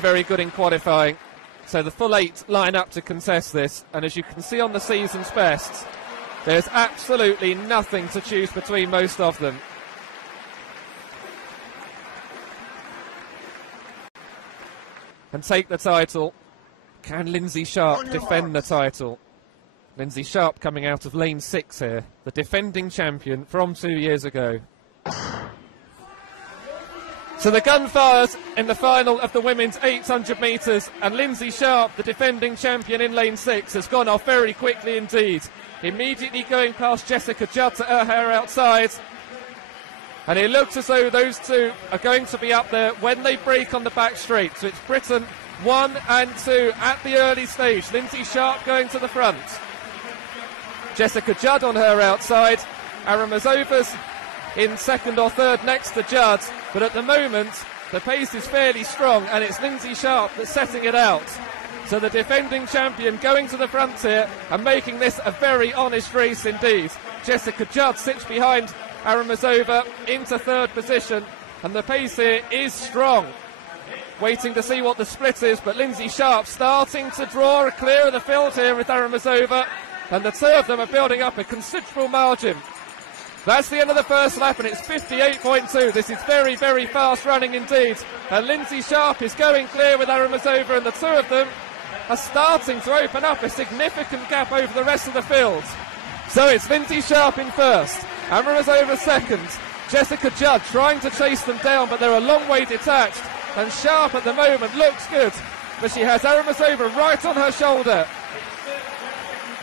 very good in qualifying. So the full 8 line up to contest this, and as you can see on the season's best, there's absolutely nothing to choose between most of them. And take the title. Can Lindsay Sharp defend the title? Lindsay Sharp coming out of lane 6 here, the defending champion from 2 years ago. So the gun fires in the final of the women's 800 metres, and Lindsay Sharp, the defending champion in lane 6, has gone off very quickly indeed. Immediately going past Jessica Judd to her outside. And it looks as though those two are going to be up there when they break on the back straight. So it's Britain 1 and 2 at the early stage. Lindsay Sharp going to the front. Jessica Judd on her outside. Aramazova's in second or third next to Judd. But at the moment, the pace is fairly strong, and it's Lindsay Sharp that's setting it out. So the defending champion going to the front here and making this a very honest race indeed. Jessica Judd sits behind Aramazova into third position, and the pace here is strong. Waiting to see what the split is, but Lindsay Sharp starting to draw clear of the field here with Aramazova, and the two of them are building up a considerable margin. That's the end of the first lap, and it's 58.2. This is very, very fast running indeed. And Lindsay Sharp is going clear with Aramazova, and the two of them are starting to open up a significant gap over the rest of the field. So it's Lindsay Sharp in first, Aramazova second, Jessica Judd trying to chase them down, but they're a long way detached, and Sharp at the moment looks good, but she has Aramazova right on her shoulder.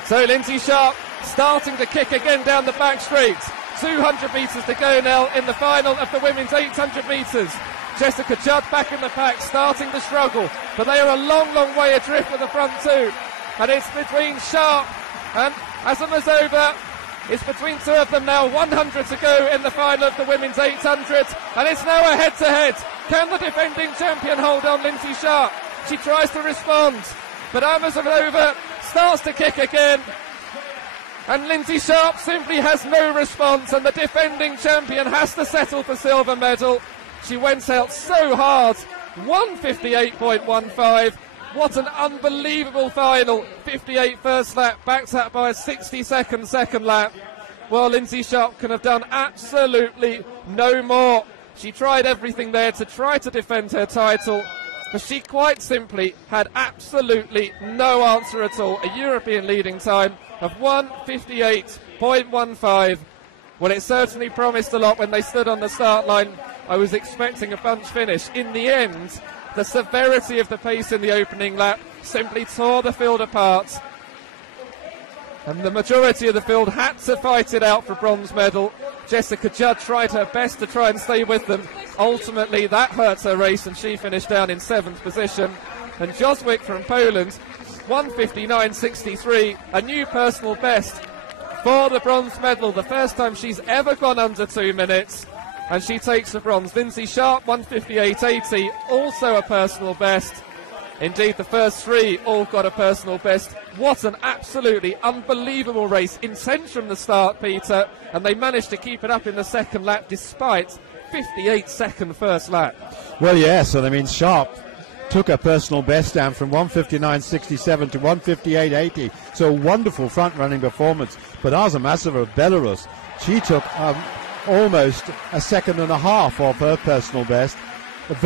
So Lindsay Sharp starting to kick again down the back straight. 200 metres to go now in the final of the women's 800 metres. Jessica Judd back in the pack, starting to struggle, but they are a long, long way adrift of the front two. And it's between Sharp and Aramazova. It's between two of them now. 100 to go in the final of the women's 800, and it's now a head-to-head. Can the defending champion hold on, Lindsay Sharp? She tries to respond, but Aramazova starts to kick again. And Lindsay Sharp simply has no response, and the defending champion has to settle for silver medal. She went out so hard, 1:58.15. What an unbelievable final. 58 first lap, backed up by a 60-second second lap. Well, Lindsay Sharp can have done absolutely no more. She tried everything there to try to defend her title, but she quite simply had absolutely no answer at all. A European leading time of 1:58.15. Well, it certainly promised a lot when they stood on the start line. I was expecting a bunch finish. In the end, the severity of the pace in the opening lap simply tore the field apart. And the majority of the field had to fight it out for bronze medal. Jessica Judd tried her best to try and stay with them. Ultimately, that hurt her race, and she finished down in 7th position. And Jóźwik from Poland, 1:59.63, a new personal best for the bronze medal. The first time she's ever gone under 2 minutes, and she takes the bronze. Lindsay Sharp, 1:58.80, also a personal best. Indeed, the first three all got a personal best. What an absolutely unbelievable race. Intense from the start, Peter, and they managed to keep it up in the second lap despite 58-second first lap. Well, yes, and I mean, Sharp took a personal best down from 1:59.67 to 1:58.80. So a wonderful front-running performance. But Aramazova of Belarus, she took almost a second and a half off her personal best. A very